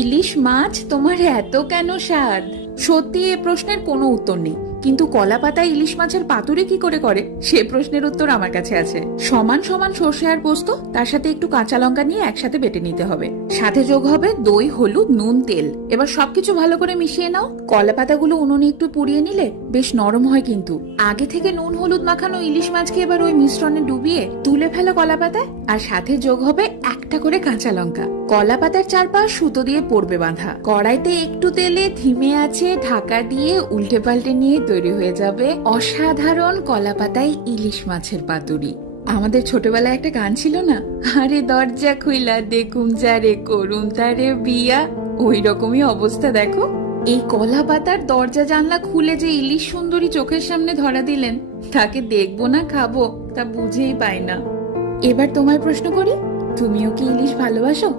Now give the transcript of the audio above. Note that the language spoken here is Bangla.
ইলিশ মাছ তোমার এত কেন স্বাদ? সত্যি এ প্রশ্নের কোনো উত্তর নেই, কিন্তু কলা পাতা ইলিশ মাছের পাতুরি কি করে করে সে প্রশ্নের উত্তর আমার কাছে আছে। সমান সমান সর্ষে আর পোস্ত, তার সাথে একটু কাঁচা লঙ্কা নিয়ে একসাথে বেটে নিতে হবে। সাথে যোগ হবে দই, হলুদ, নুন, তেল। এবার সবকিছু ভালো করে মিশিয়ে নাও। কলা পাতাগুলো উনুনে একটু পুড়িয়ে নিলে বেশ নরম হয়, কিন্তু আগে থেকে নুন হলুদ মাখানো ইলিশ মাছকে এবার ওই মিশ্রণে ডুবিয়ে তুলে ফেলো কলা পাতায়, আর সাথে যোগ হবে একটা করে কাঁচা লঙ্কা। কলা পাতার চারপাশ সুতো দিয়ে পড়বে বাঁধা। কড়াইতে একটু তেলে ধিমে আছে ঢাকা দিয়ে উল্টে পাল্টে নিয়ে তৈরি হয়ে যাবে অসাধারণ কলা পাতায় ইলিশ মাছের পাতুরি। আমাদের ছোটবেলায় একটা গান ছিল না, আরে দরজা খুইলা দেখুম যারে করুম তারে বিয়া। ওই রকমই অবস্থা দেখো। এই কলা পাতার দরজা জানলা খুলে যে ইলিশ সুন্দরী চোখের সামনে ধরা দিলেন, তাকে দেখবো না খাবো তা বুঝেই পাই না। এবার তোমায় প্রশ্ন করি, তুমিও কি ইলিশ ভালোবাসো?